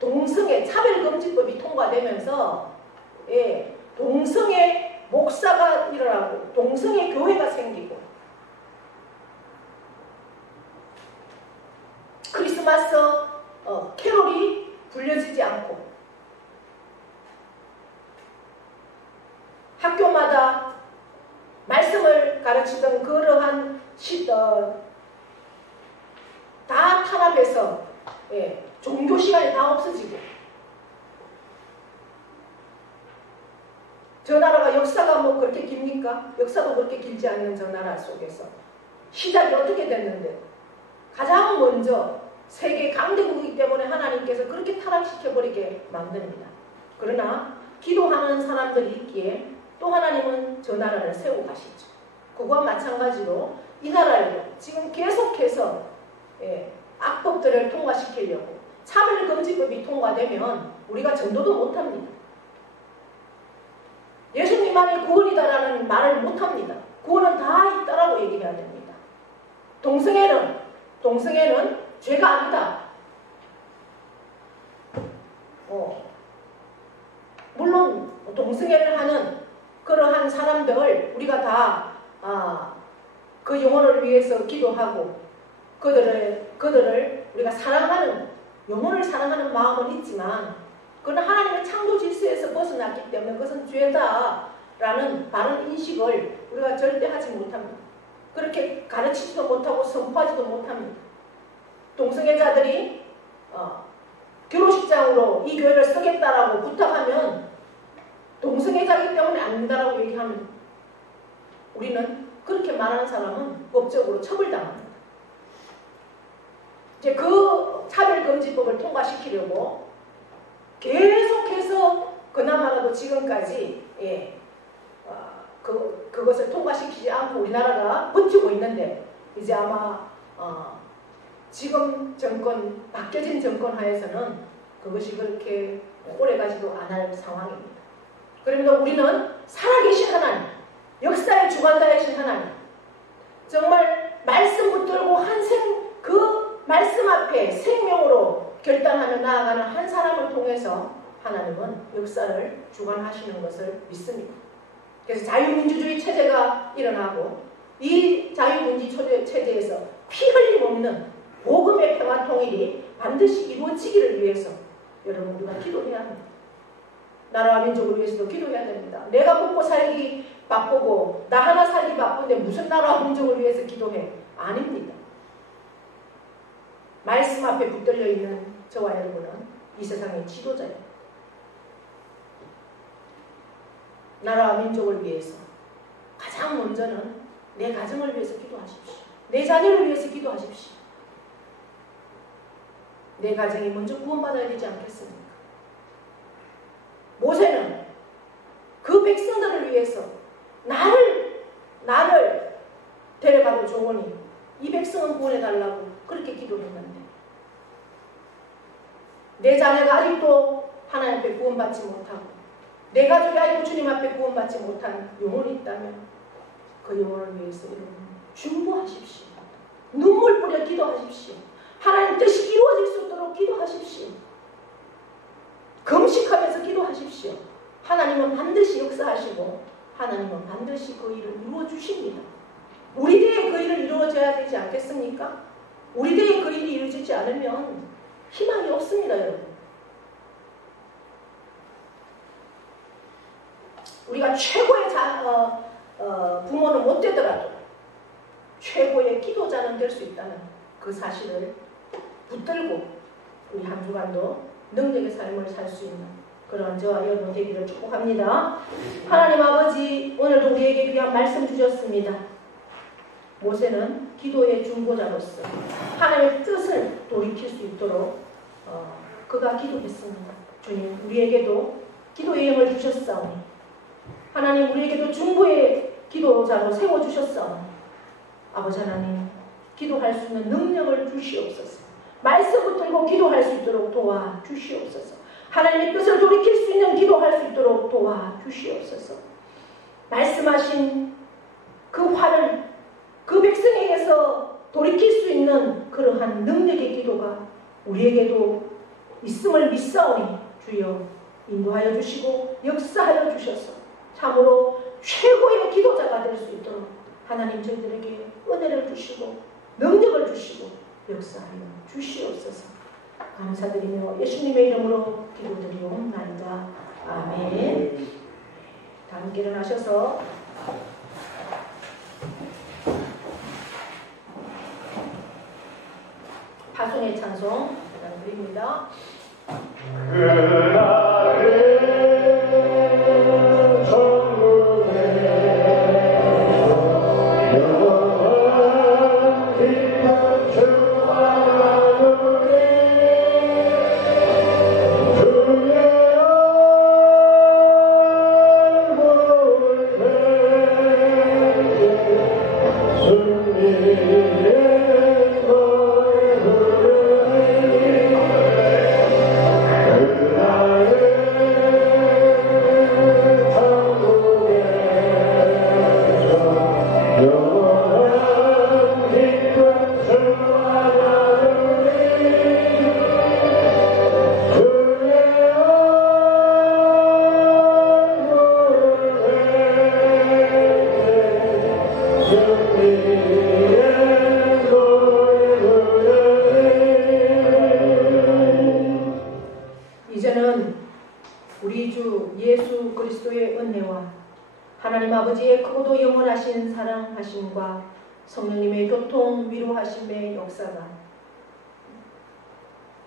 동성애 차별금지법이 통과되면서 동성애 목사가 일어나고 동성애 교회가 생기고 크리스마스 캐롤이 불려지지 않고 학교마다 말씀을 가르치던 그러한 다 탄압해서 종교 시간이 다 없어지고 저 나라가 역사가 그렇게 깁니까? 역사도 그렇게 길지 않는 저 나라 속에서 시작이 어떻게 됐는데 가장 먼저 세계 강대국이기 때문에 하나님께서 그렇게 타락시켜버리게 만듭니다. 그러나 기도하는 사람들이 있기에 또 하나님은 저 나라를 세우고 가시죠. 그거와 마찬가지로 이 나라에도 지금 계속해서 악법들을 통과시키려고 차별금지법이 통과되면 우리가 전도도 못합니다. 예수님만이 구원이다라는 말을 못합니다. 구원은 다 있다라고 얘기해야 됩니다. 동성애는 죄가 아니다. 물론 동성애를 하는 그러한 사람들 우리가 다 그 영혼을 위해서 기도하고 그들을 우리가 사랑하는 영혼을 사랑하는 마음은 있지만 그건 하나님의 창조 질서에 났기 때문에 그것은 죄다라는 바른 인식을 우리가 절대 하지 못합니다. 그렇게 가르치지도 못하고 선포하지도 못합니다. 동성애자들이 결혼식장으로 이 교회를 쓰겠다라고 부탁하면 동성애자이기 때문에 안 된다라고 얘기하면 우리는 그렇게 말하는 사람은 법적으로 처벌당합니다. 이제 그 차별금지법을 통과시키려고 계속해서 그나마라도 지금까지 그것을 통과시키지 않고 우리나라가 버티고 있는데 이제 아마 지금 정권, 바뀌어진 정권 하에서는 그것이 그렇게 오래가지도 않을 상황입니다. 그러면 우리는 살아계신 하나님, 역사의 주관자이신 하나님, 정말 말씀 붙들고 그 말씀 앞에 생명으로 결단하며 나아가는 한 사람을 통해서 하나님은 역사를 주관하시는 것을 믿습니다. 그래서 자유민주주의 체제가 일어나고 이 자유민주주의 체제에서 피 흘림 없는 복음의 평화 통일이 반드시 이루어지기를 위해서 여러분 우리가 기도해야 합니다. 나라와 민족을 위해서도 기도해야 됩니다. 내가 먹고 살기 바쁘고 나 하나 살기 바쁜데 무슨 나라와 민족을 위해서 기도해? 아닙니다. 말씀 앞에 붙들려 있는 저와 여러분은 이 세상의 지도자예요. 나라와 민족을 위해서 가장 먼저는 내 가정을 위해서 기도하십시오. 내 자녀를 위해서 기도하십시오. 내 가정이 먼저 구원받아야 되지 않겠습니까? 모세는 그 백성들을 위해서 나를 데려가고 좋으니 이 백성은 구원해달라고 그렇게 기도했는데 내 자녀가 아직도 하나님 앞에 구원받지 못하고 내 가족이 아직도 주님 앞에 구원받지 못한 영혼이 있다면 그 영혼을 위해서 여러분 중보하십시오. 눈물 뿌려 기도하십시오. 하나님 뜻이 이루어질 수 있도록 기도하십시오. 금식하면서 기도하십시오. 하나님은 반드시 역사하시고 하나님은 반드시 그 일을 이루어주십니다. 우리 대에 그 일을 이루어져야 되지 않겠습니까? 우리 대에 그 일이 이루어지지 않으면 희망이 없습니다, 여러분. 우리가 최고의 부모는 못 되더라도 최고의 기도자는 될 수 있다는 그 사실을 붙들고 우리 한 주간도 능력의 삶을 살 수 있는 그런 저와 여러분 되기를 축복합니다. 하나님 아버지, 오늘도 우리에게 귀한 말씀 주셨습니다. 모세는 기도의 중보자로서 하나님의 뜻을 돌이킬 수 있도록 그가 기도했습니다. 주님, 우리에게도 기도의 영을 주셨사오니 하나님, 우리에게도 중보의 기도자로 세워주셨사오니 아버지 하나님, 기도할 수 있는 능력을 주시옵소서. 말씀 붙들고 기도할 수 있도록 도와주시옵소서. 하나님의 뜻을 돌이킬 수 있는 기도할 수 있도록 도와주시옵소서. 말씀하신 그 화를 그 백성에게서 돌이킬 수 있는 그러한 능력의 기도가 우리에게도 있음을 믿사오니 주여 인도하여 주시고 역사하여 주셔서 참으로 최고의 기도자가 될 수 있도록 하나님 저희들에게 은혜를 주시고 능력을 주시고 역사하여 주시옵소서. 감사드리며 예수님의 이름으로 기도드리옵나이다. 아멘. 다 함께 일어나셔서 파송의 찬송 드립니다. 그날 우리 주 예수 그리스도의 은혜와 하나님 아버지의 크고도 영원하신 사랑하심과 성령님의 교통 위로하심의 역사가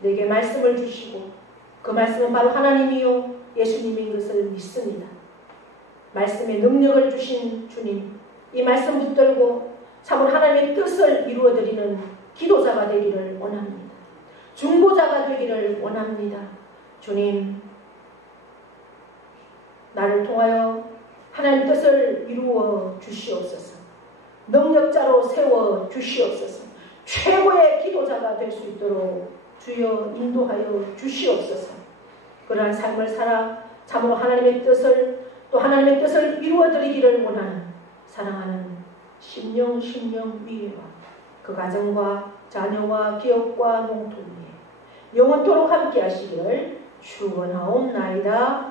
내게 말씀을 주시고 그 말씀은 바로 하나님이요 예수님인 것을 믿습니다. 말씀의 능력을 주신 주님, 이 말씀 붙들고 참으로 하나님의 뜻을 이루어드리는 기도자가 되기를 원합니다. 중보자가 되기를 원합니다. 주님, 나를 통하여 하나님 뜻을 이루어 주시옵소서. 능력자로 세워 주시옵소서. 최고의 기도자가 될 수 있도록 주여 인도하여 주시옵소서. 그러한 삶을 살아 참으로 하나님의 뜻을 또 하나님의 뜻을 이루어드리기를 원하는 사랑하는 심령 위에와 그 가정과 자녀와 기업과 농토 위에 영원토록 함께 하시기를 축원하옵나이다.